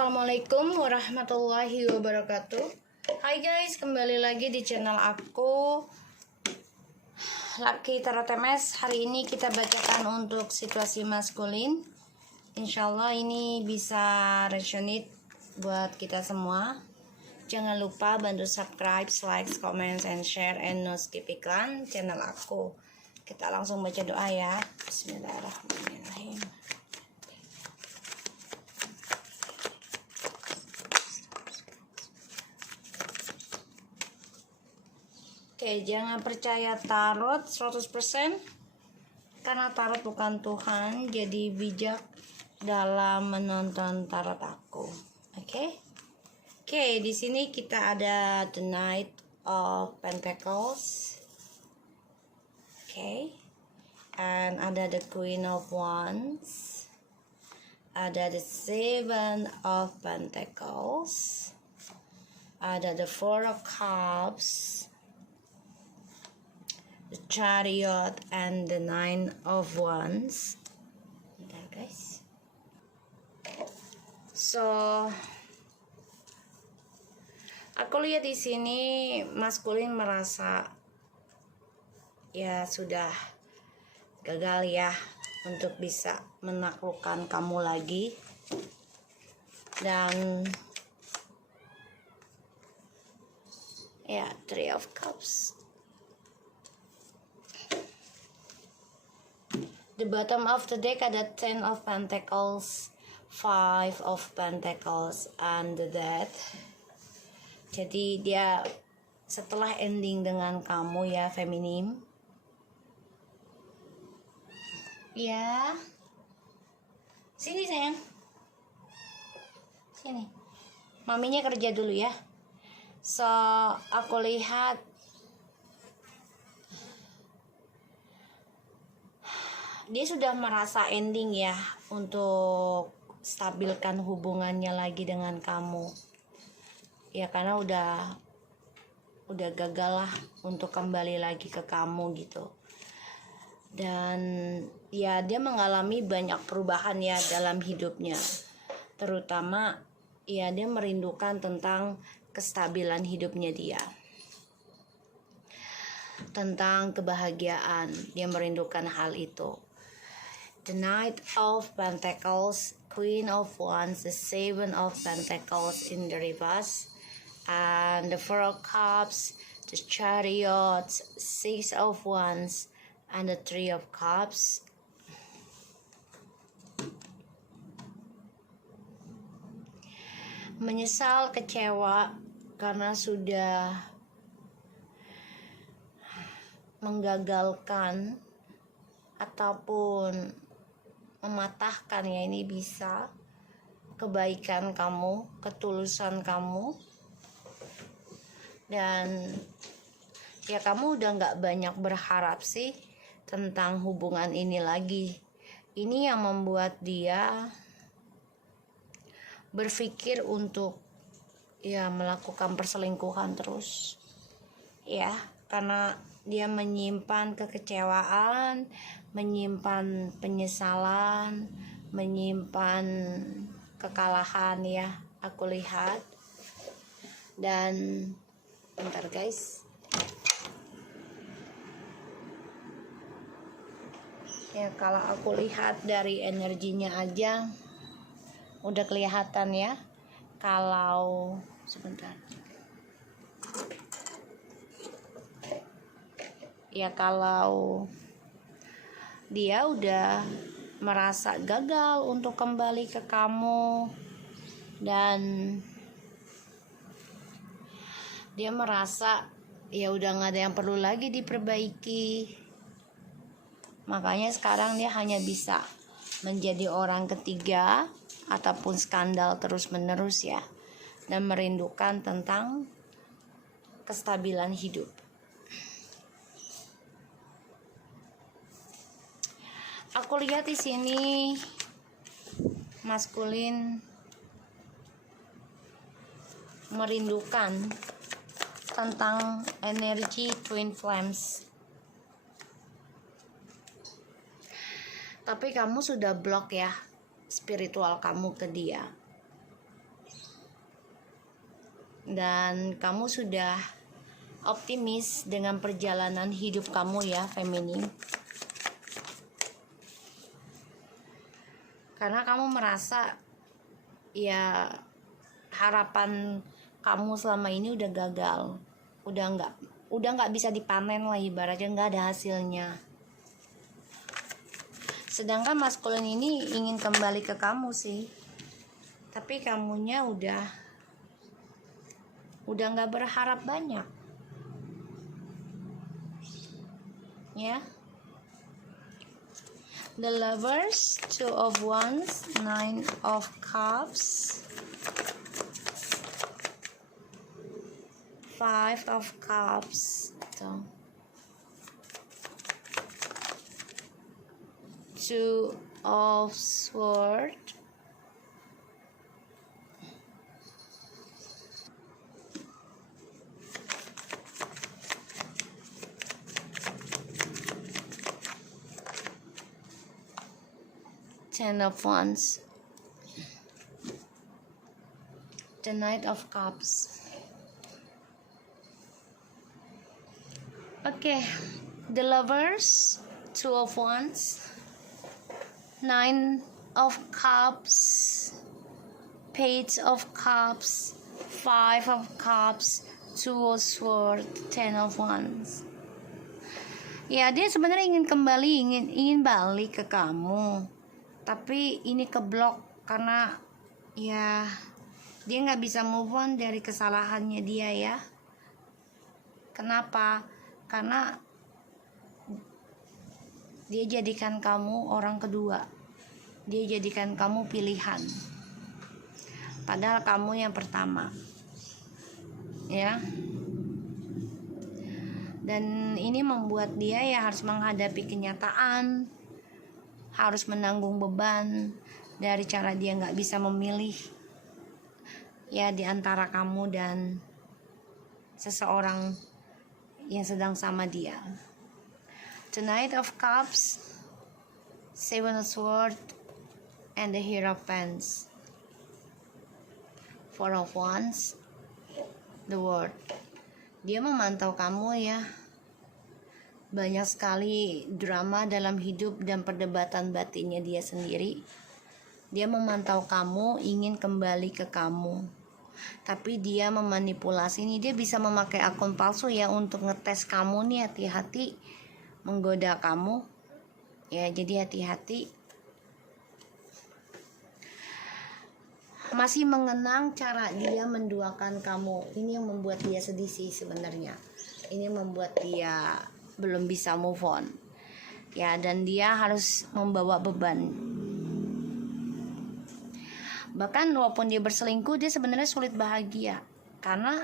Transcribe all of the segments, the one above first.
Assalamualaikum warahmatullahi wabarakatuh. Hai guys, kembali lagi di channel aku Lucky Tarot MS. Hari ini kita bacakan untuk situasi maskulin. Insyaallah ini bisa resonate buat kita semua. Jangan lupa bantu subscribe, like, comment, and share, and no skip iklan channel aku. Kita langsung baca doa ya. Bismillahirrahmanirrahim. Oke, jangan percaya tarot 100% karena tarot bukan Tuhan, jadi bijak dalam menonton tarot aku. Oke, di sini kita ada The Knight of Pentacles. And ada the Queen of Wands. Ada the Seven of Pentacles. Ada the Four of Cups. The Chariot and the Nine of Wands. Bentar guys. So, aku lihat di sini maskulin merasa ya sudah gagal ya untuk bisa menaklukkan kamu lagi, dan ya Three of Cups. The bottom of the deck ada Ten of Pentacles, Five of Pentacles, and the Death. Jadi dia setelah ending dengan kamu ya feminim. Ya. Sini sayang. Sini. Maminya kerja dulu ya. So, aku lihat dia sudah merasa ending ya untuk stabilkan hubungannya lagi dengan kamu. Ya karena udah gagal lah untuk kembali lagi ke kamu gitu. Dan ya dia mengalami banyak perubahan ya dalam hidupnya. Terutama ya dia merindukan tentang kestabilan hidupnya dia. Tentang kebahagiaan, dia merindukan hal itu. The Knight of Pentacles, Queen of Wands, the Seven of Pentacles in the reverse, and the Four of Cups, the Chariot, Six of Wands, and the Three of Cups. Menyesal, kecewa karena sudah menggagalkan ataupun mematahkan ya, ini bisa kebaikan kamu, ketulusan kamu, dan ya kamu udah gak banyak berharap sih tentang hubungan ini lagi. Ini yang membuat dia berpikir untuk ya melakukan perselingkuhan terus ya, karena dia menyimpan kekecewaan, menyimpan penyesalan, menyimpan kekalahan ya, aku lihat. Dan bentar guys, ya kalau aku lihat dari energinya aja udah kelihatan ya, kalau sebentar ya, kalau dia udah merasa gagal untuk kembali ke kamu, dan dia merasa ya udah gak ada yang perlu lagi diperbaiki. Makanya sekarang dia hanya bisa menjadi orang ketiga ataupun skandal terus menerus ya, dan merindukan tentang kestabilan hidup. Aku lihat di sini maskulin merindukan tentang energi twin flames. Tapi kamu sudah blok ya spiritual kamu ke dia. dan kamu sudah optimis dengan perjalanan hidup kamu ya, feminim. Karena kamu merasa ya harapan kamu selama ini udah gagal, udah nggak bisa dipanen lah, ibaratnya nggak ada hasilnya. Sedangkan maskulin ini ingin kembali ke kamu sih, tapi kamunya udah nggak berharap banyak ya. The Lovers, Two of Wands, Nine of Cups, Five of Cups, Two of Swords, Ten of Wands, the Knight of Cups. Okay, the Lovers, Two of Wands, Nine of Cups, Page of Cups, Five of Cups, Two of Swords, Ten of Wands. Ya, dia sebenarnya ingin kembali, ingin balik ke kamu, tapi ini keblok karena ya dia nggak bisa move on dari kesalahannya dia ya. Kenapa? Karena dia jadikan kamu orang kedua, dia jadikan kamu pilihan, padahal kamu yang pertama ya. Dan ini membuat dia ya harus menghadapi kenyataan, harus menanggung beban dari cara dia nggak bisa memilih ya di antara kamu dan seseorang yang sedang sama dia. The Knight of Cups, Seven of Swords, and the Hierophant, Four of Wands, the World. Dia memantau kamu ya. Banyak sekali drama dalam hidup dan perdebatan batinnya dia sendiri. Dia memantau kamu, ingin kembali ke kamu. Tapi dia memanipulasi nih, dia bisa memakai akun palsu ya untuk ngetes kamu nih, hati-hati menggoda kamu. Ya, jadi hati-hati. Masih mengenang cara dia menduakan kamu. Ini yang membuat dia sedih sih sebenarnya. Ini membuat dia belum bisa move on. Ya, dan dia harus membawa beban. Bahkan walaupun dia berselingkuh, dia sebenarnya sulit bahagia karena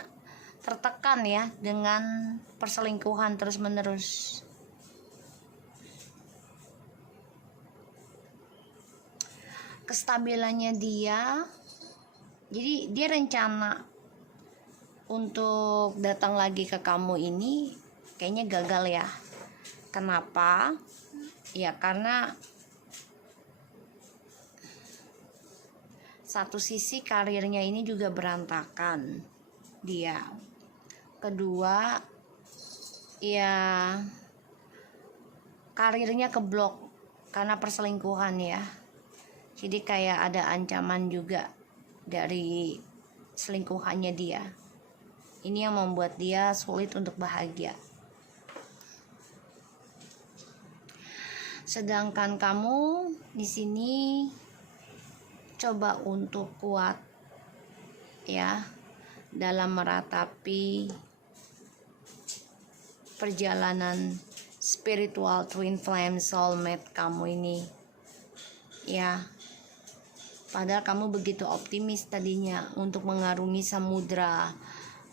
tertekan ya dengan perselingkuhan terus-menerus. Kestabilannya dia, jadi dia rencana untuk datang lagi ke kamu ini kayaknya gagal ya. Kenapa? Ya karena satu sisi karirnya ini juga berantakan dia. Kedua, ya karirnya keblok karena perselingkuhan ya. Jadi kayak ada ancaman juga dari selingkuhannya dia. Ini yang membuat dia sulit untuk bahagia. Sedangkan kamu di sini coba untuk kuat ya dalam meratapi perjalanan spiritual twin flame soulmate kamu ini ya. Padahal kamu begitu optimis tadinya untuk mengarungi samudra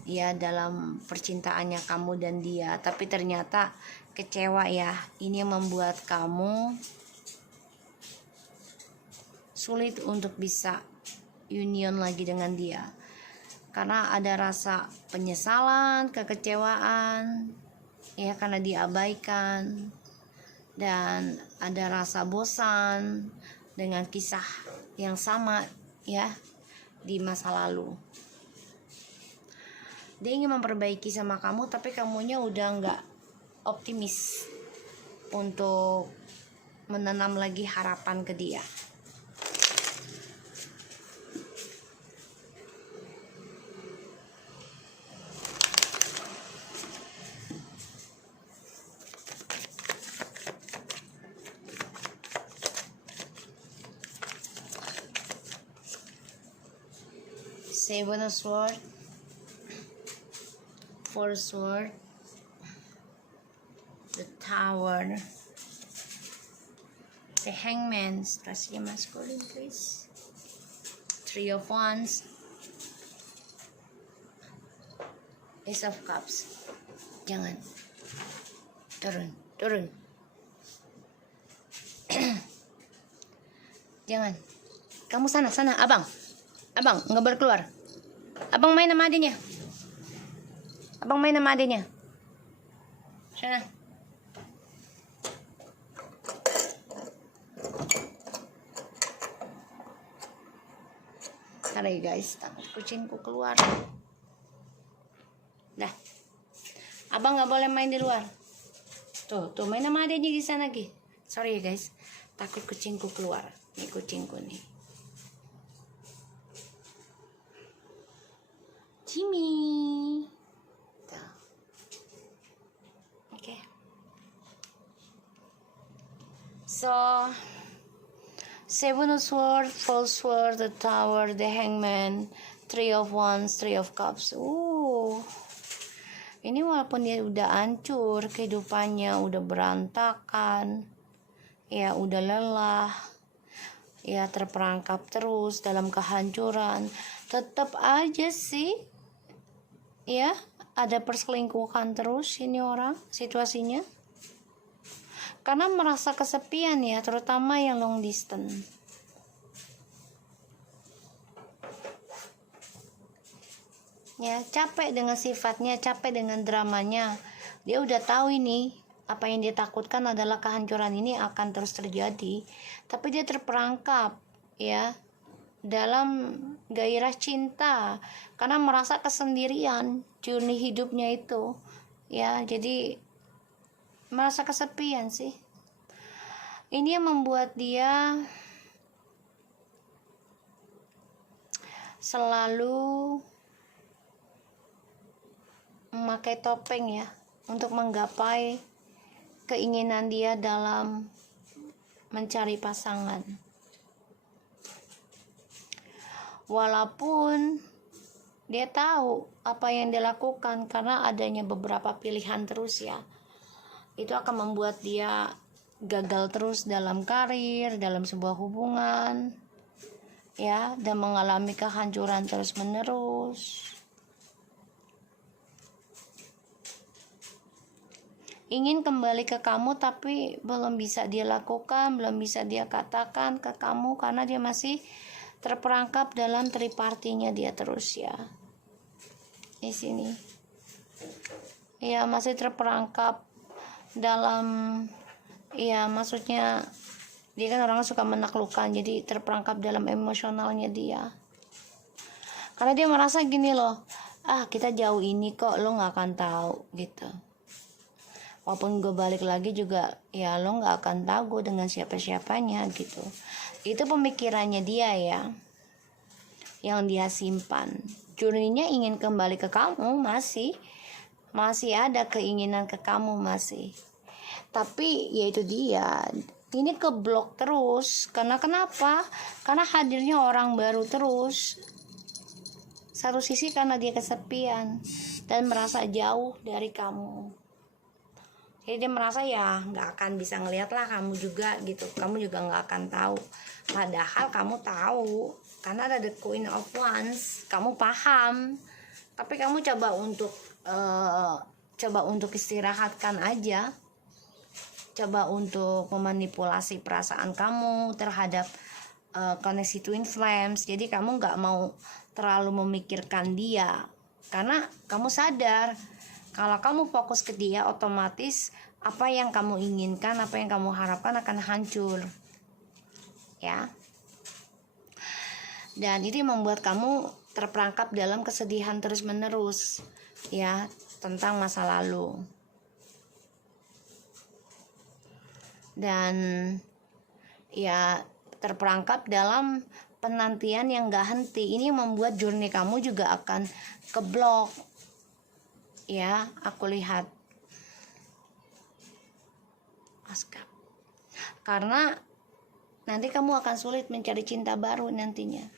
ya dalam percintaannya kamu dan dia, tapi ternyata kecewa ya. Ini yang membuat kamu sulit untuk bisa union lagi dengan dia karena ada rasa penyesalan, kekecewaan ya karena diabaikan, dan ada rasa bosan dengan kisah yang sama ya di masa lalu. Dia ingin memperbaiki sama kamu, tapi kamunya udah nggak optimis untuk menanam lagi harapan ke dia. Seven of Swords, Four of Swords, the Tower, the Hangman, stressnya masculine please, Three of Wands, Ace of Cups. Jangan, turun. Jangan, kamu sana, abang nggak boleh keluar. Abang main sama adiknya. Sana. Sorry guys, takut kucingku keluar. Dah, abang nggak boleh main di luar. Tuh main sama adiknya di sana lagi. Sorry ya guys, takut kucingku keluar. Nih kucingku nih. Jimmy. Okay. So, Seven of Swords, Four Swords, the Tower, the Hangman, Three of Wands, Three of Cups. Ini walaupun dia udah hancur kehidupannya, udah berantakan, ya udah lelah, ya terperangkap terus dalam kehancuran, tetap aja sih ya ada perselingkuhan terus ini orang situasinya, karena merasa kesepian ya, terutama yang long distance. Ya capek dengan sifatnya, capek dengan dramanya. Dia udah tahu ini apa yang dia takutkan adalah kehancuran ini akan terus terjadi, tapi dia terperangkap ya dalam gairah cinta karena merasa kesendirian journey hidupnya itu ya, jadi merasa kesepian sih. Ini yang membuat dia selalu memakai topeng ya untuk menggapai keinginan dia dalam mencari pasangan. Walaupun dia tahu apa yang dia lakukan, karena adanya beberapa pilihan terus ya, itu akan membuat dia gagal terus dalam karir, dalam sebuah hubungan ya, dan mengalami kehancuran terus menerus. Ingin kembali ke kamu tapi belum bisa dia lakukan, belum bisa dia katakan ke kamu karena dia masih terperangkap dalam tripartinya dia terus ya. Di sini. Ya, masih terperangkap dalam, ya maksudnya dia kan orangnya suka menaklukkan, jadi terperangkap dalam emosionalnya dia. Karena dia merasa gini loh, kita jauh ini kok, lo gak akan tahu gitu. Walaupun gue balik lagi juga, ya lo gak akan tahu gue dengan siapa-siapanya gitu. Itu pemikirannya dia ya, yang dia simpan. Journey-nya ingin kembali ke kamu, masih ada keinginan ke kamu masih. Tapi yaitu dia, ini keblok terus. Karena kenapa? Karena hadirnya orang baru terus. Satu sisi karena dia kesepian dan merasa jauh dari kamu. Jadi dia merasa ya gak akan bisa ngeliat lah kamu juga gitu. Kamu juga gak akan tahu. Padahal kamu tahu. Karena ada the Queen of Wands. Kamu paham. Tapi kamu coba untuk istirahatkan aja. Coba untuk memanipulasi perasaan kamu terhadap koneksi twin flames. Jadi kamu gak mau terlalu memikirkan dia. Karena kamu sadar kalau kamu fokus ke dia, otomatis apa yang kamu inginkan, apa yang kamu harapkan akan hancur. Ya. Dan itu membuat kamu terperangkap dalam kesedihan terus-menerus ya tentang masa lalu. Dan ya terperangkap dalam penantian yang gak henti. Ini membuat journey kamu juga akan keblok. Ya, aku lihat. Askap. Karena nanti kamu akan sulit mencari cinta baru nantinya.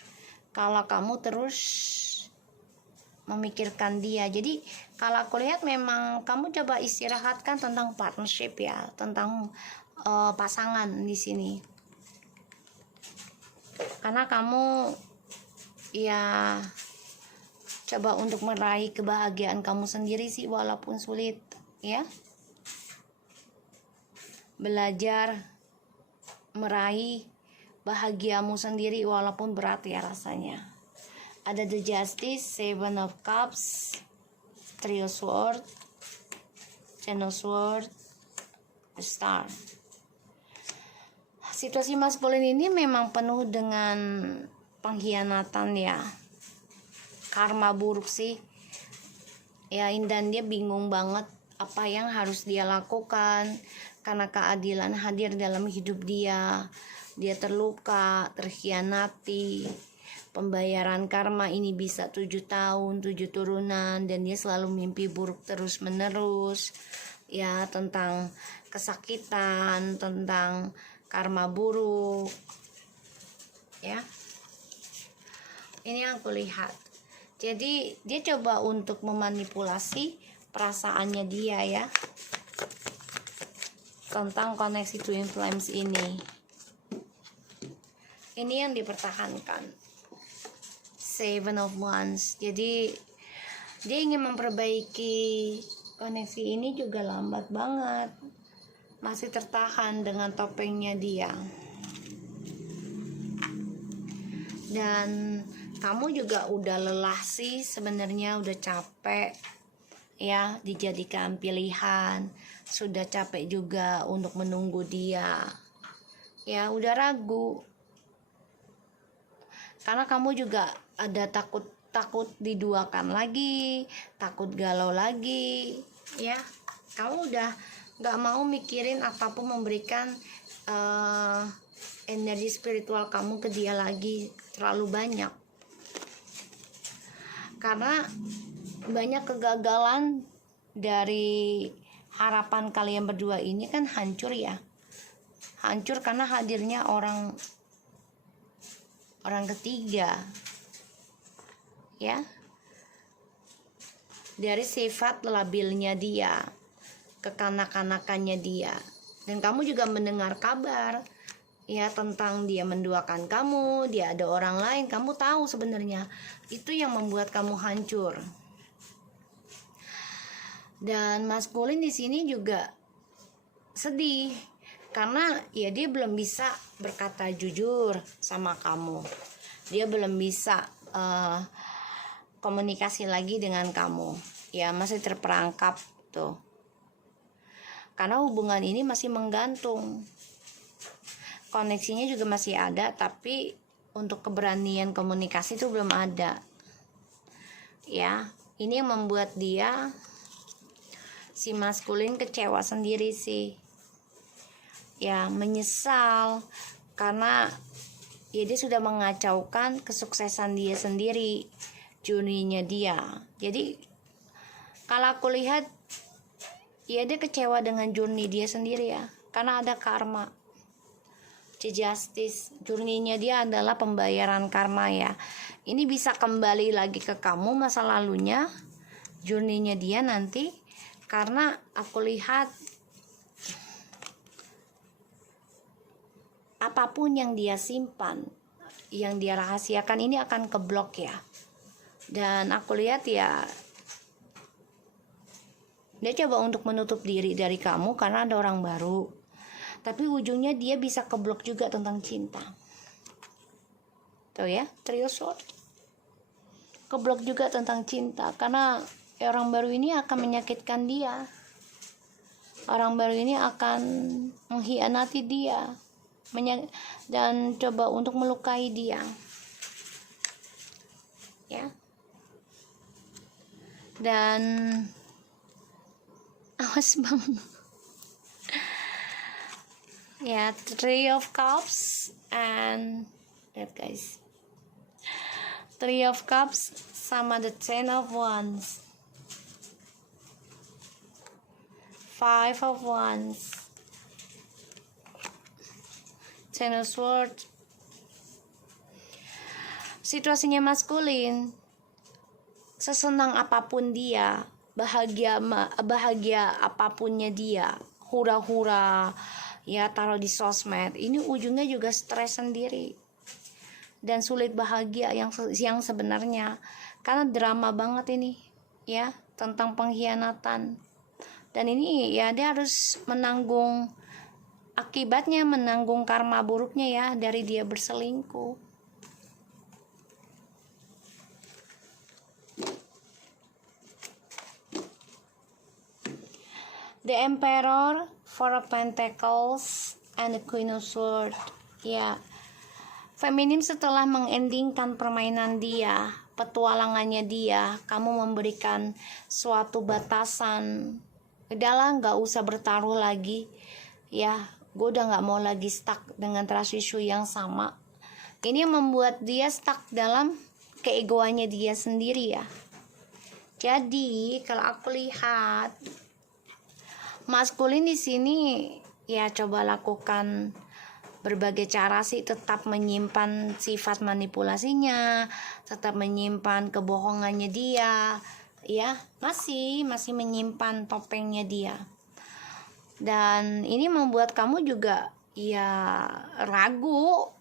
Kalau kamu terus memikirkan dia. Jadi kalau aku lihat memang kamu coba istirahatkan tentang partnership ya, tentang pasangan di sini. Karena kamu ya coba untuk meraih kebahagiaan kamu sendiri sih walaupun sulit ya. Belajar meraih bahagiamu sendiri walaupun berat ya rasanya. Ada The Justice, Seven of Cups, Three of Swords, Ten of Swords, The Star. Situasi maskulin ini memang penuh dengan pengkhianatan ya, karma buruk sih ya. Dan dia bingung banget apa yang harus dia lakukan karena keadilan hadir dalam hidup dia. Dia terluka, terkhianati. Pembayaran karma ini bisa 7 tahun, 7 turunan, dan dia selalu mimpi buruk terus menerus ya, tentang kesakitan, tentang karma buruk ya. Ini yang aku lihat. Jadi dia coba untuk memanipulasi perasaannya dia ya, tentang koneksi twin flames ini. Ini yang dipertahankan. Seven of Wands. Jadi dia ingin memperbaiki koneksi ini juga lambat banget. Masih tertahan dengan topengnya dia. Dan kamu juga udah lelah sih sebenarnya, udah capek ya dijadikan pilihan, sudah capek juga untuk menunggu dia. Ya, udah ragu. Karena kamu juga ada takut diduakan lagi, takut galau lagi ya. Kamu udah gak mau mikirin apapun, memberikan energi spiritual kamu ke dia lagi terlalu banyak. Karena banyak kegagalan dari harapan kalian berdua ini kan hancur ya. Hancur karena hadirnya orang ketiga ya, dari sifat labilnya dia, kekanak-kanakannya dia. Dan kamu juga mendengar kabar ya tentang dia menduakan kamu, dia ada orang lain. Kamu tahu sebenarnya itu yang membuat kamu hancur. Dan maskulin di sini juga sedih karena ya dia belum bisa berkata jujur sama kamu. Dia belum bisa komunikasi lagi dengan kamu. Ya, masih terperangkap tuh. Karena hubungan ini masih menggantung. Koneksinya juga masih ada, tapi untuk keberanian komunikasi itu belum ada. Ya, ini yang membuat dia, si maskulin, kecewa sendiri sih. Ya, menyesal karena ya dia sudah mengacaukan kesuksesan dia sendiri, journey-nya dia. Jadi kalau aku lihat ya dia kecewa dengan journey dia sendiri ya, karena ada karma. Justice, journey-nya dia adalah pembayaran karma ya. Ini bisa kembali lagi ke kamu masa lalunya, journey-nya dia nanti, karena aku lihat apapun yang dia simpan, yang dia rahasiakan ini akan keblok ya. Dan aku lihat ya dia coba untuk menutup diri dari kamu karena ada orang baru. Tapi ujungnya dia bisa keblok juga tentang cinta. Tuh ya, Three of Swords. Keblok juga tentang cinta karena orang baru ini akan menyakitkan dia. Orang baru ini akan mengkhianati dia dan coba untuk melukai dia. ya. Dan awas bang. Ya, Three of Cups and that guys, Three of Cups sama the Ten of Wands, Five of Wands, Ten of Swords. Situasinya maskulin, sesenang apapun dia, bahagia apapunnya dia, hura-hura ya, taruh di sosmed, ini ujungnya juga stres sendiri dan sulit bahagia yang sebenarnya, karena drama banget ini ya, tentang pengkhianatan. Dan ini ya dia harus menanggung akibatnya, menanggung karma buruknya ya dari dia berselingkuh. The Emperor, Four of Pentacles, and the Queen of Swords. Ya, feminim setelah mengendingkan permainan dia, petualangannya dia, kamu memberikan suatu batasan. Udahlah, nggak usah bertaruh lagi. Ya, gue udah nggak mau lagi stuck dengan trust issue yang sama. Ini yang membuat dia stuck dalam keegoannya dia sendiri ya. Jadi kalau aku lihat maskulin di sini ya, coba lakukan berbagai cara sih, tetap menyimpan sifat manipulasinya, tetap menyimpan kebohongannya dia, ya masih menyimpan topengnya dia. Dan ini membuat kamu juga ya ragu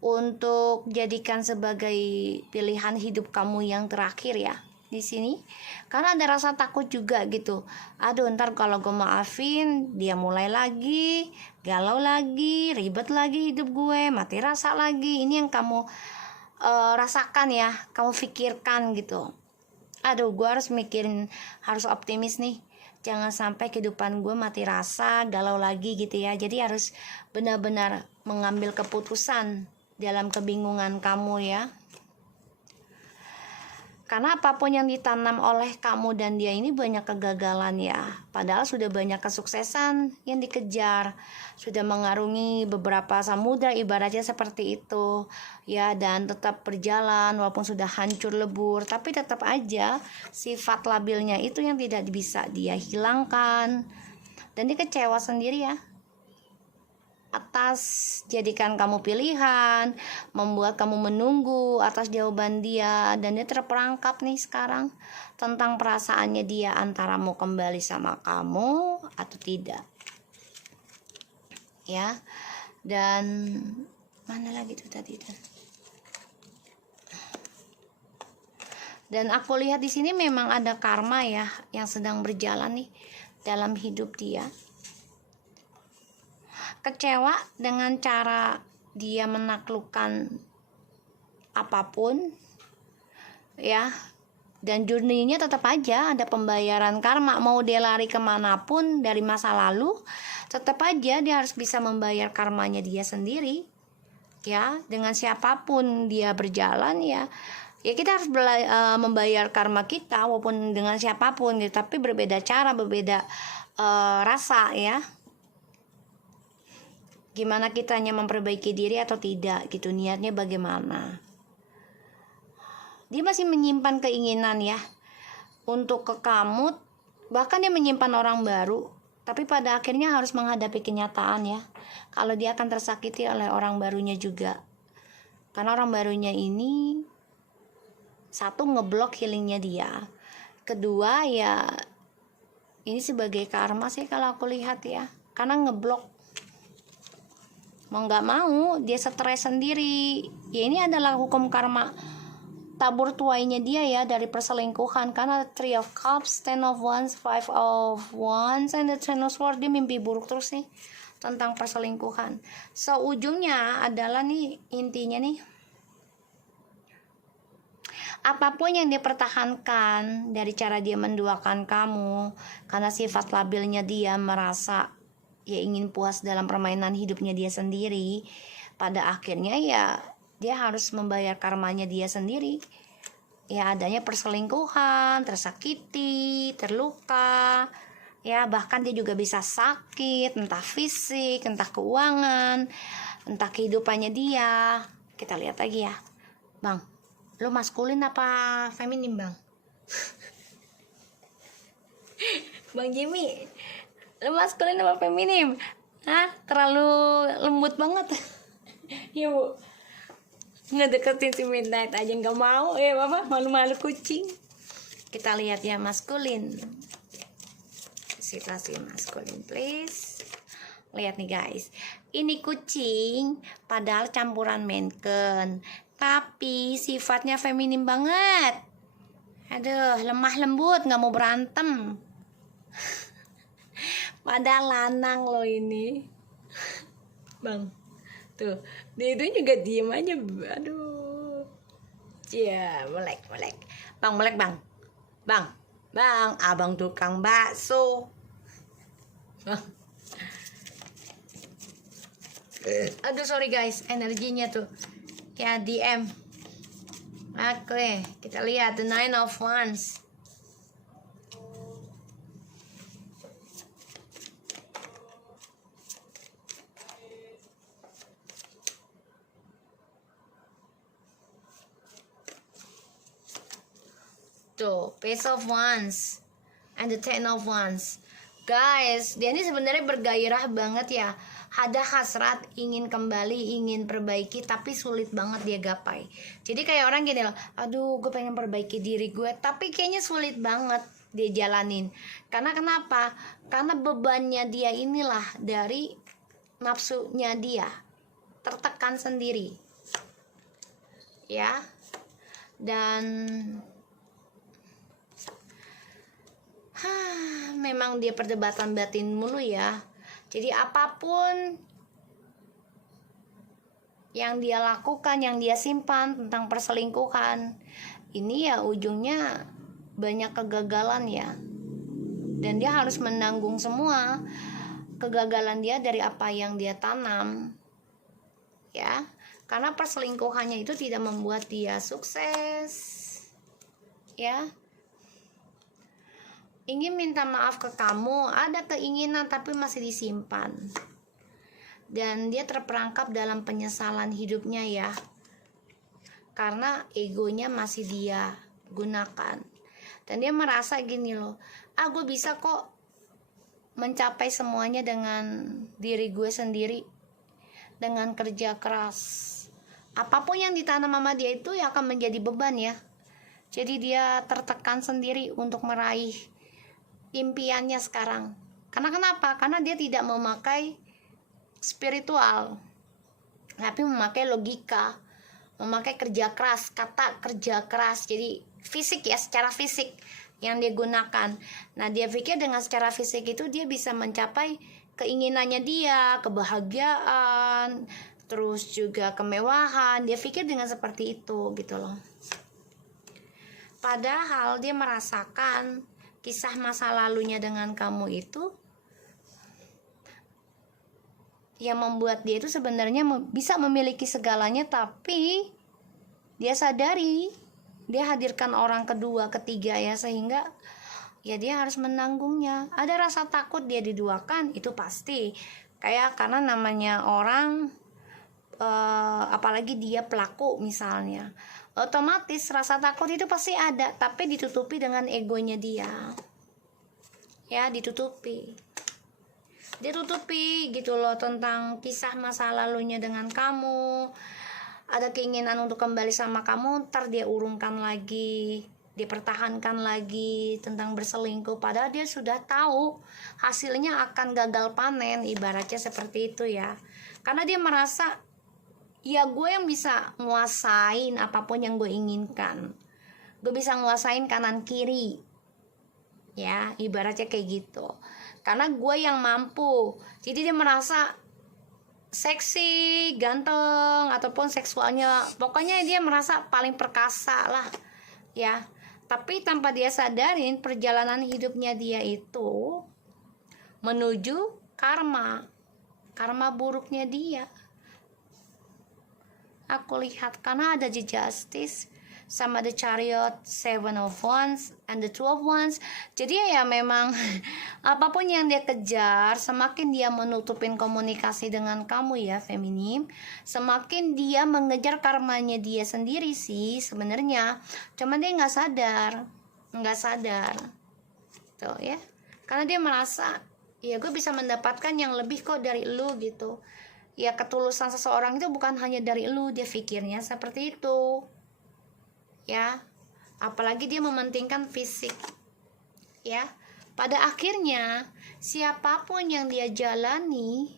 untuk jadikan sebagai pilihan hidup kamu yang terakhir ya di sini, karena ada rasa takut juga gitu. Aduh, ntar kalau gue maafin dia mulai lagi galau lagi, ribet lagi hidup gue, mati rasa lagi. Ini yang kamu rasakan ya, kamu pikirkan gitu. Aduh, gue harus mikirin, harus optimis nih, jangan sampai kehidupan gue mati rasa, galau lagi gitu ya. Jadi harus benar-benar mengambil keputusan dalam kebingungan kamu ya. Karena apapun yang ditanam oleh kamu dan dia ini banyak kegagalan ya. Padahal sudah banyak kesuksesan yang dikejar, sudah mengarungi beberapa samudra ibaratnya seperti itu ya, dan tetap berjalan walaupun sudah hancur lebur, tapi tetap aja sifat labilnya itu yang tidak bisa dia hilangkan. Dan dia kecewa sendiri ya atas jadikan kamu pilihan, membuat kamu menunggu atas jawaban dia, dan dia terperangkap nih sekarang tentang perasaannya dia antara mau kembali sama kamu atau tidak ya. Dan mana lagi tuh tadi tuh. Dan aku lihat di sini memang ada karma ya yang sedang berjalan nih dalam hidup dia. Kecewa dengan cara dia menaklukkan apapun ya, dan journey-nya tetap aja ada pembayaran karma. Mau dia lari kemanapun dari masa lalu, tetap aja dia harus bisa membayar karmanya dia sendiri ya. Dengan siapapun dia berjalan ya, ya kita harus membayar karma kita walaupun dengan siapapun gitu, tapi berbeda cara, berbeda rasa ya. Gimana kitanya memperbaiki diri atau tidak gitu, niatnya bagaimana. Dia masih menyimpan keinginan ya untuk ke kamu, bahkan dia menyimpan orang baru, tapi pada akhirnya harus menghadapi kenyataan ya, kalau dia akan tersakiti oleh orang barunya juga. Karena orang barunya ini satu, ngeblok healingnya dia, kedua ya ini sebagai karma sih kalau aku lihat ya, karena ngeblok. Mau nggak mau dia stres sendiri ya. Ini adalah hukum karma tabur tuainya dia ya dari perselingkuhan. Karena Three of Cups, Ten of Wands, Five of Wands, and the Ten of Swords, dia mimpi buruk terus nih tentang perselingkuhan. So ujungnya adalah nih, intinya nih, apapun yang dia pertahankan dari cara dia menduakan kamu, karena sifat labilnya dia merasa ya ingin puas dalam permainan hidupnya dia sendiri, pada akhirnya ya dia harus membayar karmanya dia sendiri ya adanya perselingkuhan, tersakiti, terluka, ya bahkan dia juga bisa sakit, entah fisik, entah keuangan, entah kehidupannya dia. Kita lihat lagi ya, Bang, lo maskulin apa feminim, Bang? Bang Jimmy, lo maskulin apa feminim? Hah? Terlalu lembut banget. Ya bu, ngedeketin si Midnight aja nggak mau, bapak malu-malu kucing. Kita lihat ya maskulin, situasi maskulin please. Lihat nih guys, ini kucing padahal campuran Manken, tapi sifatnya feminim banget. Aduh, lemah lembut, nggak mau berantem. Padahal lanang loh ini, Bang. Tuh, dia itu juga diem aja. Aduh. Cia, melek. Bang, melek, Bang. Bang, abang tukang bakso. Bang. Aduh, sorry guys, energinya tuh. Ya, DM. Oke, kita lihat the Nine of Wands. Tuh, Page of Wands and the Ten of Wands. Guys, dia ini sebenarnya bergairah banget ya. Ada hasrat ingin kembali, ingin perbaiki, tapi sulit banget dia gapai. Jadi kayak orang gini loh, aduh gue pengen perbaiki diri gue, tapi kayaknya sulit banget dia jalanin. Karena kenapa? Karena bebannya dia inilah dari nafsunya dia, tertekan sendiri. Ya. Dan memang dia perdebatan batin mulu ya. Jadi apapun yang dia lakukan, yang dia simpan tentang perselingkuhan, ini ya ujungnya banyak kegagalan ya. Dan dia harus menanggung semua kegagalan dia dari apa yang dia tanam. Ya, karena perselingkuhannya itu tidak membuat dia sukses. Ya. Ingin minta maaf ke kamu, ada keinginan tapi masih disimpan. Dan dia terperangkap dalam penyesalan hidupnya ya. Karena egonya masih dia gunakan. Dan dia merasa gini loh, gue bisa kok mencapai semuanya dengan diri gue sendiri. Dengan kerja keras. Apapun yang ditanam sama dia itu ya akan menjadi beban ya. Jadi dia tertekan sendiri untuk meraih impiannya sekarang. Karena kenapa? Karena dia tidak memakai spiritual, tapi memakai logika, memakai kerja keras, kata kerja keras. Jadi fisik ya, secara fisik yang dia gunakan. Nah, dia pikir dengan secara fisik itu dia bisa mencapai keinginannya dia, kebahagiaan, terus juga kemewahan. Dia pikir dengan seperti itu gitu loh. Padahal dia merasakan kisah masa lalunya dengan kamu itu yang membuat dia itu sebenarnya bisa memiliki segalanya, tapi dia sadari dia hadirkan orang kedua, ketiga ya, sehingga ya dia harus menanggungnya. Ada rasa takut dia diduakan, itu pasti. Kayak karena namanya orang apalagi dia pelaku misalnya, otomatis rasa takut itu pasti ada, tapi ditutupi dengan egonya dia. Ya, ditutupi gitu loh tentang kisah masa lalunya dengan kamu. Ada keinginan untuk kembali sama kamu, ntar dia urungkan lagi, dipertahankan lagi tentang berselingkuh, padahal dia sudah tahu hasilnya akan gagal panen, ibaratnya seperti itu ya. Karena dia merasa ya gue yang bisa nguasain apapun yang gue inginkan, gue bisa nguasain kanan kiri ya, ibaratnya kayak gitu. Karena gue yang mampu, jadi dia merasa seksi, ganteng, ataupun seksualnya, pokoknya dia merasa paling perkasa lah ya. Tapi tanpa dia sadarin, perjalanan hidupnya dia itu menuju karma buruknya dia. Aku lihat karena ada justice, sama the Chariot, Seven of Wands, and the Two of Wands. Jadi ya memang apapun yang dia kejar, semakin dia menutupin komunikasi dengan kamu ya feminim, semakin dia mengejar karmanya dia sendiri sih sebenarnya. Cuman dia nggak sadar tuh ya, karena dia merasa ya gue bisa mendapatkan yang lebih kok dari lu gitu. Ya ketulusan seseorang itu bukan hanya dari lu, dia pikirnya seperti itu ya. Apalagi dia mementingkan fisik ya. Pada akhirnya siapapun yang dia jalani,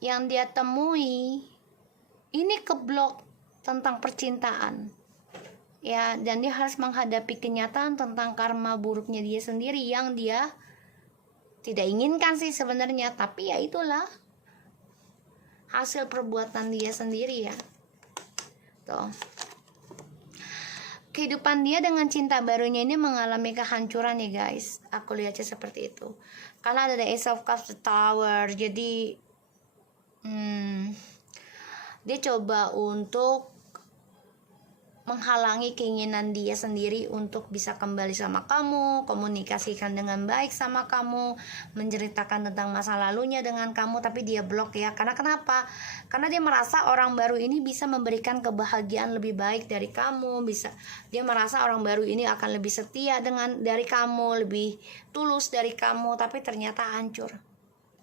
yang dia temui, ini keblok tentang percintaan ya, dan dia harus menghadapi kenyataan tentang karma buruknya dia sendiri yang dia tidak inginkan sih sebenarnya, tapi ya itulah hasil perbuatan dia sendiri ya. Tuh. Kehidupan dia dengan cinta barunya ini mengalami kehancuran ya guys. Aku lihatnya seperti itu. Karena ada the Ace of Cups, the Tower. Jadi dia coba untuk menghalangi keinginan dia sendiri untuk bisa kembali sama kamu, komunikasikan dengan baik sama kamu, menceritakan tentang masa lalunya dengan kamu, tapi dia blok ya. Karena kenapa? Karena dia merasa orang baru ini bisa memberikan kebahagiaan lebih baik dari kamu, dia merasa orang baru ini akan lebih setia dari kamu, lebih tulus dari kamu, tapi ternyata hancur.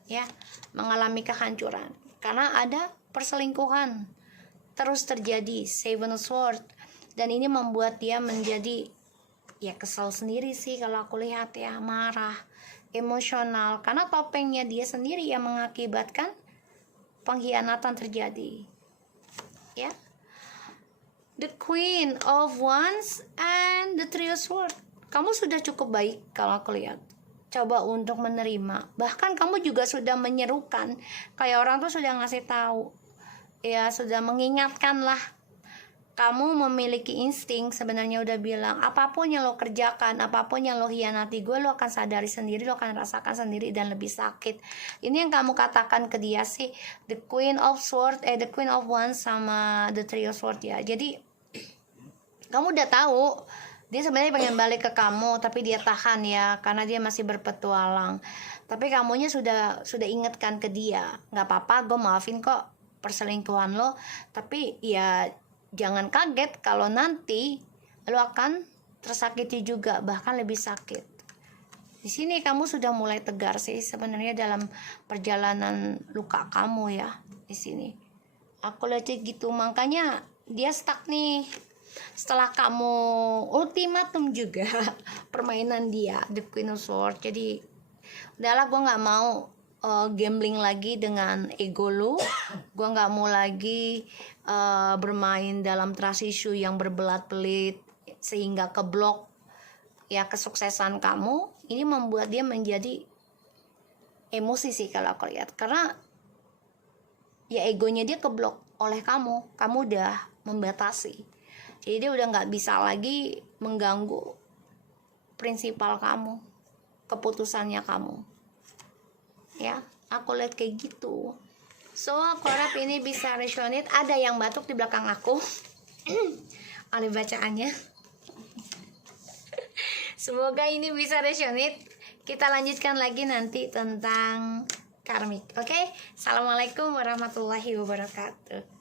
Ya, mengalami kehancuran karena ada perselingkuhan terus terjadi, Seven of Swords. Dan ini membuat dia menjadi ya kesal sendiri sih kalau aku lihat ya, marah, emosional, karena topengnya dia sendiri yang mengakibatkan pengkhianatan terjadi ya. The Queen of Wands and the Three of Swords. Kamu sudah cukup baik kalau aku lihat. Coba untuk menerima. Bahkan kamu juga sudah menyerukan, kayak orang tuh sudah ngasih tahu ya, sudah mengingatkan lah. Kamu memiliki insting sebenarnya, udah bilang apapun yang lo kerjakan, apapun yang lo hianati gue, lo akan sadari sendiri, lo akan rasakan sendiri dan lebih sakit. Ini yang kamu katakan ke dia sih, the Queen of Swords, the Queen of Wands sama the Three of Swords ya. Jadi kamu udah tahu dia sebenarnya pengen balik ke kamu, tapi dia tahan ya karena dia masih berpetualang. Tapi kamunya sudah ingatkan ke dia, nggak apa-apa, gue maafin kok perselingkuhan lo, tapi ya jangan kaget kalau nanti lo akan tersakiti juga, bahkan lebih sakit. Di sini kamu sudah mulai tegar sih sebenarnya dalam perjalanan luka kamu ya. Di sini aku lihat gitu, makanya dia stuck nih. Setelah kamu ultimatum juga permainan dia, the Queen of Swords. Jadi udahlah, gue nggak mau gambling lagi dengan ego lu. Gue nggak mau lagi bermain dalam trust issue yang berbelat-belit sehingga keblok ya kesuksesan kamu. Ini membuat dia menjadi emosi sih kalau aku lihat, karena ya egonya dia keblok oleh kamu udah membatasi. Jadi dia udah nggak bisa lagi mengganggu prinsipal kamu, keputusannya kamu ya. Aku lihat kayak gitu. So aku harap ini bisa resonate. Ada yang batuk di belakang aku oleh bacaannya. Semoga ini bisa resonate. Kita lanjutkan lagi nanti tentang karmik. Oke? Assalamualaikum warahmatullahi wabarakatuh.